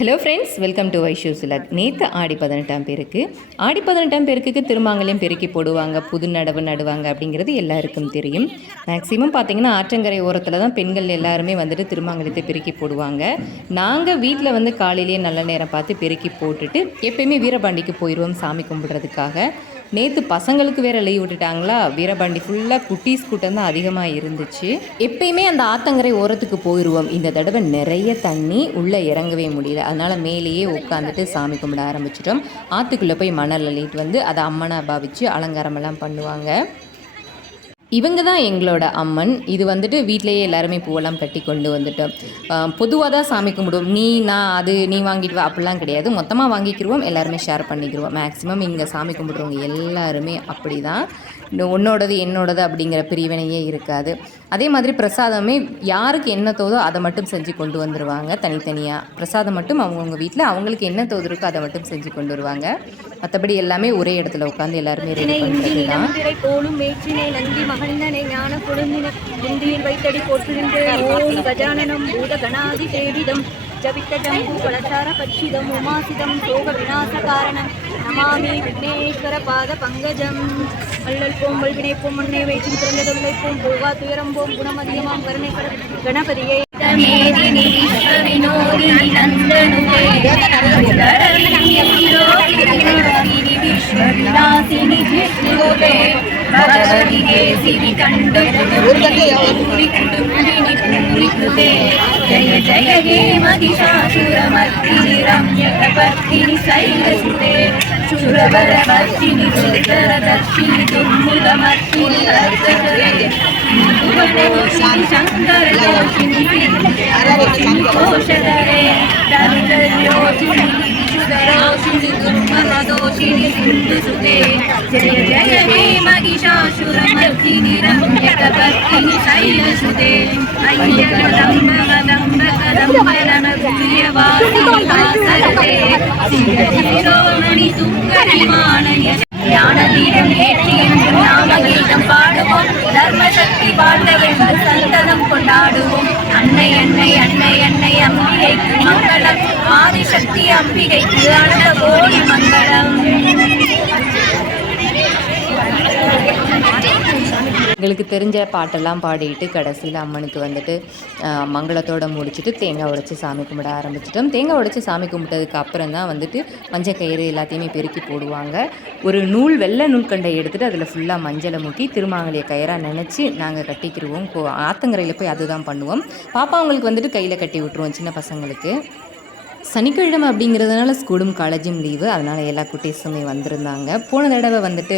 Hello friends welcome to Vaishu சிலக் நேற்று ஆடி பதினெட்டாம் பேருக்கு. ஆடி பதினெட்டாம் பேருக்கு திருமாங்கலையும் பெருக்கி போடுவாங்க புது நடவு நடுவாங்க அப்படிங்கிறது எல்லாருக்கும் தெரியும். மேக்ஸிமம் பார்த்தீங்கன்னா ஆற்றங்கரை ஓரத்தில் தான் பெண்கள் எல்லாருமே வந்துட்டு திருமாங்கலத்தை பெருக்கி போடுவாங்க. நாங்கள் வீட்டில் வந்து காலையிலேயே நல்ல நேரம் பார்த்து பெருக்கி போட்டுட்டு எப்பயுமே வீரபாண்டிக்கு போயிடுவோம் சாமி கும்பிட்றதுக்காக. நேற்று பசங்களுக்கு வேற லீவ் விட்டுட்டாங்களா? வீரபாண்டி ஃபுல்லாக குட்டீஸ் கூட்டம் தான் அதிகமாக இருந்துச்சு. எப்பயுமே அந்த ஆத்தங்கரை ஓரத்துக்கு போயிடுவோம் இந்த தடவை நிறைய தண்ணி உள்ளே இறங்கவே முடியல. அதனால் மேலேயே உட்காந்துட்டு சாமி கும்பிட ஆரம்பிச்சிட்டோம். ஆற்றுக்குள்ளே போய் மணல் அள்ளிட்டு வந்து அதை அம்மனை பாவிச்சு அலங்காரமெல்லாம் பண்ணுவாங்க. இவங்க தான் எங்களோட அம்மன். இது வந்துட்டு வீட்டிலேயே எல்லாருமே பூவெல்லாம் கட்டி கொண்டு வந்துட்டோம். பொதுவாக தான் சாமி கும்பிடுவோம். நீ நான் அது நீ வாங்கிட்டு வா அப்படிலாம் கிடையாது. மொத்தமாக வாங்கிக்கிடுவோம் எல்லாருமே ஷேர் பண்ணிக்கிருவோம். மேக்ஸிமம் இங்கே சாமி கும்பிடுறவங்க எல்லாருமே அப்படி தான் உன்னோடது என்னோடது அப்படிங்கிற பிரிவினையே இருக்காது. அதே மாதிரி பிரசாதமே யாருக்கு என்ன தோதோ அதை மட்டும் செஞ்சு கொண்டு வந்துடுவாங்க தனித்தனியாக பிரசாதம் மட்டும் அவங்கவுங்க வீட்டில் அவங்களுக்கு என்ன தோது இருக்கோ அதை மட்டும் செஞ்சு கொண்டு வருவாங்க. மற்றபடி எல்லாமே ஒரே இடத்துல உட்காந்து எல்லாருமே ரெடி பண்ணுறது தான் திரை தோளும் மேற்றினை நந்தி மகந்தனை ஞான கொழுந்தின குந்தியில் வைத்தடி போற்றுகின்ற ஓம் கஜானனம் பூத கணாதி சேவிதம் ஜபித்த ஜம்பு பட்சிதம் உமாசிதம் சோக விநாச நமாமி விக்னேஸ்வர பாத பங்கஜம் வள்ளல் போம் வல்வினைப்போம் முன்னே வைத்து பிறந்த தொல்லைப்போம் போகா துயரம்போம் குணமதியமாம் கருணை கர कृते जय जय हे महिषासुरमर्दिनि रम्यकपर्दिनि शैलसुते। शुरवरमर्दिनि दुर्धरदर्शिनि दुर्मुदमर्दिनि हर्षकरे भुवनोषिनि शङ्करदोषिनि सिद्धोषधरे सिन्धुसुते जय जय हे महिषासुरमर्दिनि रम्यकपर्दिनि शैलसुते अय्यकदम्ब वदम्ब कदम्बनमप्रियवासिनि वासरते சிவஜீரோமணி துங்கரிமானய ஞானதீரம் ஏற்றியும் நாமகீதம் பாடுவோம் தர்மசக்தி வாழ்ந்த என்று சந்தனம் கொண்டாடுவோம் என்னை அன்னை என்னை அம்பிகைக்கு மங்களம் ஆதிசக்தி அம்பிகைக்கு அனந்த கோடி மங்களம் எங்களுக்கு தெரிஞ்ச பாட்டெல்லாம் பாடிட்டு கடைசியில் அம்மனுக்கு வந்துட்டு மங்களத்தோடு மங்களத்தோட முடிச்சுட்டு தேங்காய் உடைச்சி சாமி கும்பிட ஆரம்பிச்சிட்டோம். தேங்காய் உடைச்சி சாமி கும்பிட்டதுக்கு அப்புறம் தான் வந்துட்டு மஞ்சள் கயிறு எல்லாத்தையுமே பெருக்கி போடுவாங்க. ஒரு நூல் வெள்ளை நூல்கண்டை எடுத்துகிட்டு அதில் ஃபுல்லாக மஞ்சளை முக்கி திருமாங்கலிய கயிறாக நினச்சி நாங்கள் கட்டிக்கிடுவோம் கோ ஆத்தங்கரையில் போய் அதுதான் பண்ணுவோம். பாப்பா அவங்களுக்கு வந்துட்டு கையில் கட்டி விட்ருவோம் சின்ன பசங்களுக்கு. சனிக்கிழமை அப்படிங்கிறதுனால ஸ்கூலும் காலேஜும் லீவு அதனால் எல்லா குட்டீஸுமே வந்திருந்தாங்க. போன தடவை வந்துட்டு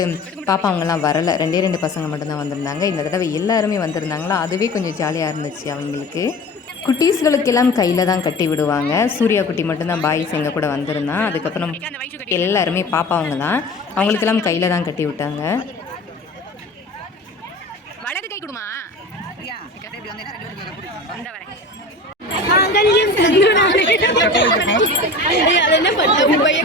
பாப்பா அவங்கெல்லாம் வரலை. ரெண்டே ரெண்டு பசங்க மட்டும்தான் வந்திருந்தாங்க. இந்த தடவை எல்லாருமே வந்திருந்தாங்களா? அதுவே கொஞ்சம் ஜாலியாக இருந்துச்சு அவங்களுக்கு. குட்டீஸ்களுக்கெல்லாம் கையில் தான் கட்டி விடுவாங்க. சூர்யா குட்டி மட்டும்தான் பாய்ஸ் எங்கள் கூட வந்திருந்தான் அதுக்கப்புறம் எல்லாருமே பாப்பா அவங்க தான் அவங்களுக்கெல்லாம் கையில் தான் கட்டி விட்டாங்க. வலது கை கொடுமா? மாங்கல்யம் தந்துனாலே அது என்ன பண்ண உபய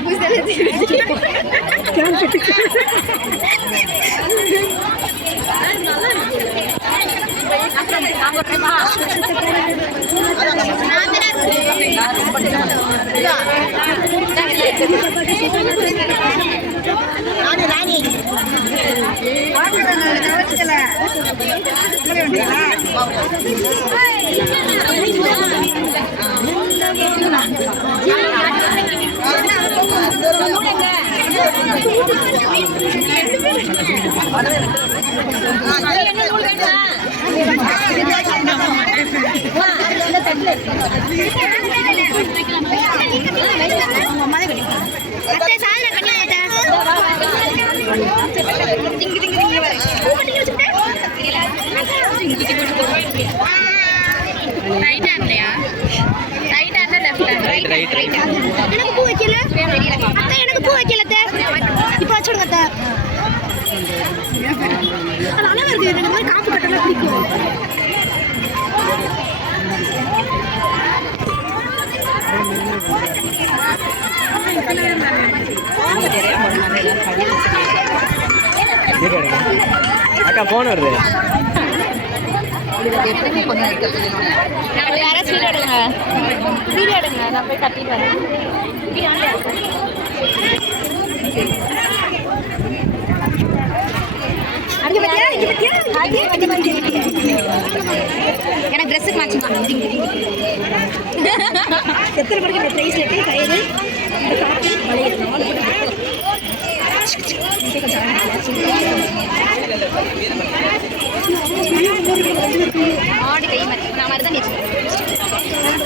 குசல கட்டி நான் போய் கட்டிட்டு வரேன் எனக்கு ட்ரெஸ்ஸுக்கு மேட்சிங் எத்தனை மணிக்கு இந்த ப்ரைஸ் கயிறு காப்பி நாலு கை மாதிரி நான் மாதிரி தான் வச்சுக்கேன்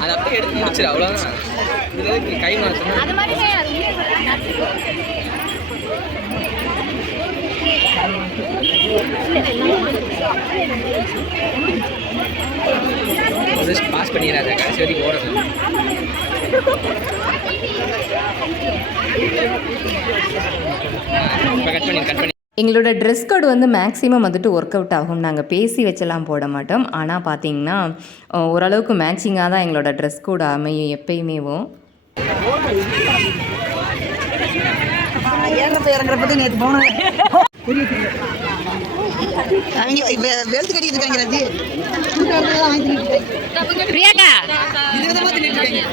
அதை அப்படியே எடுத்து முடிச்சிரு அவ்வளோதான் இது எதுக்கு கை மாற்றணும். அது மாதிரி பாஸ் பண்ணிடுறாங்க கடைசி வரைக்கும் ஓடணும். இப்போ கட் பண்ணி கட் பண்ணி எங்களோட ட்ரெஸ் கோட் வந்து மேக்ஸிமம் வந்துட்டு ஒர்க் அவுட் ஆகும். நாங்கள் பேசி வச்செல்லாம் போட மாட்டோம். ஆனால் பார்த்தீங்கன்னா ஓரளவுக்கு மேட்சிங்காக தான் எங்களோட ட்ரெஸ் கோட் அமையும் எப்பயுமேவும் ஏறப்ப இறங்குறப்ப நேற்று போனேன். வெளுத்து இருக்காங்க பிரியாக்கா இது விதமா தின்னுட்டு இருக்காங்க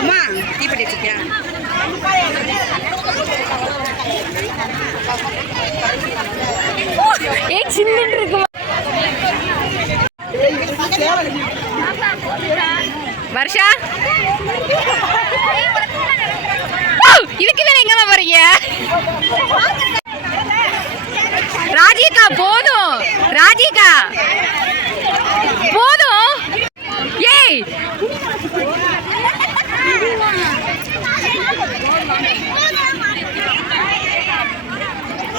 அம்மா தீப்பெட்டி வச்சிருக்கியா ஏ சின்ன இருக்கு வருஷா இதுக்கு வேற எங்க போறீங்க? ராஜிகா போதும். ராஜிகா போதும். ஏய்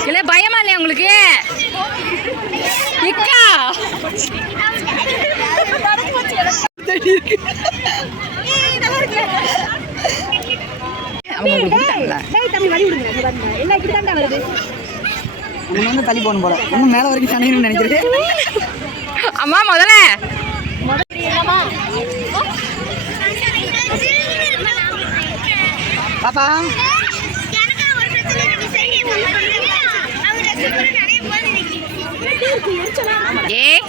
இல்ல பயமா இல்லையா உங்களுக்கு? இக்கா வந்து தள்ளி போகணும் போல. இன்னும் மேலே வரைக்கும் சனையணும்னு நினைக்கிறேன். அம்மா முதல்ல. பாப்பா. ஏ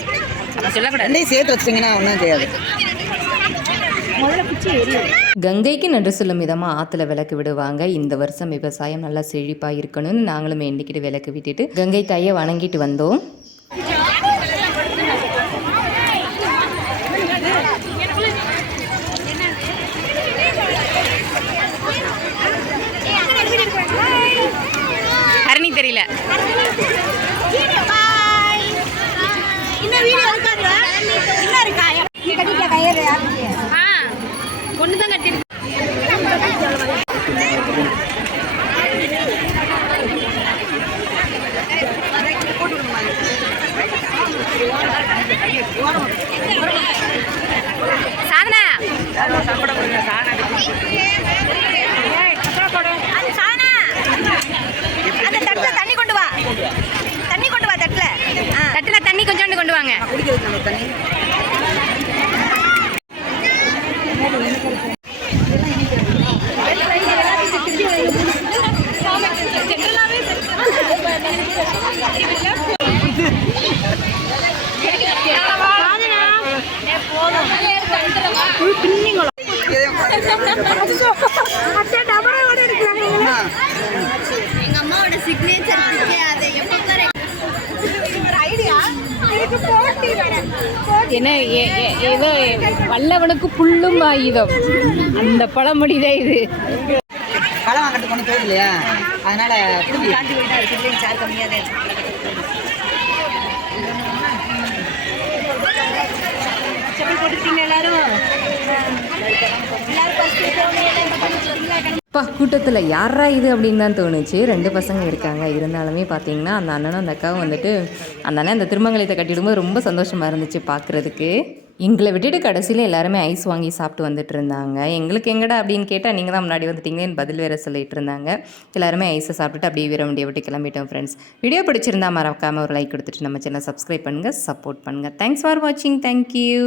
சொல்லக்கூடாது. சேர்த்து வச்சிட்டிங்கன்னா ஒன்றும் செய்யாது. கங்கைக்கு நன்றி சொல்லும் விதமாக ஆற்றுல விளக்கு விடுவாங்க. இந்த வருஷம் விவசாயம் நல்லா செழிப்பாக இருக்கணும்னு நாங்களும் வேண்டிக்கிட்டு விளக்கு விட்டுட்டு கங்கை தாயை வணங்கிட்டு வந்தோம். ஹரணி தெரியல. ஒன்று தான் கட்டிருக்கு சாதனா அது சாதனா. அந்த தட்டுல தண்ணி கொண்டு வா. தண்ணி கொண்டு வா தட்டுல. தட்டில் தண்ணி கொஞ்சோண்டு கொண்டு வாங்க. என்ன ஏ- ஏ- ஏதோ வல்லவனுக்கு புல்லும் ஆயுதம். அந்த பழமொழி தான் இது. பழம் வாங்கிறதுக்கு ஒன்றும் இல்லையா அதனால திரும்பி காட்டி போயிட்டா இருக்கு சார் கம்மியாக தான் செப்பல் போட்டுருக்கீங்க எல்லாரும் எல்லாரும் ஃபஸ்ட்டு அப்பா கூட்டத்தில் யாரா இது அப்படின்னு தான் தோணுச்சு. ரெண்டு பசங்க இருக்காங்க. இருந்தாலுமே பார்த்தீங்கன்னா அந்த அண்ணனும் அந்த அக்காவும் வந்துட்டு அந்த அண்ணன் அந்த திருமங்கலத்தை கட்டிடும்போது ரொம்ப சந்தோஷமாக இருந்துச்சு பார்க்குறதுக்கு எங்களை விட்டுட்டு கடைசியில் எல்லாருமே ஐஸ் வாங்கி சாப்பிட்டு வந்துட்டு இருந்தாங்க. எங்களுக்கு எங்கடா அப்படின்னு கேட்டால் நீங்கள் தான் முன்னாடி வந்துட்டீங்கன்னு பதில் வேறு சொல்லிட்டு இருந்தாங்க. எல்லாருமே ஐஸை சாப்பிட்டுட்டு அப்படியே வீர வண்டியை விட்டு கிளம்பிட்டோம் ஃப்ரெண்ட்ஸ் வீடியோ பிடிச்சிருந்தா மறக்காமல் ஒரு லைக் கொடுத்துட்டு நம்ம சேனல் சப்ஸ்கிரைப் பண்ணுங்கள் சப்போர்ட் பண்ணுங்கள் தேங்க்ஸ் ஃபார் வாட்சிங் தேங்க்யூ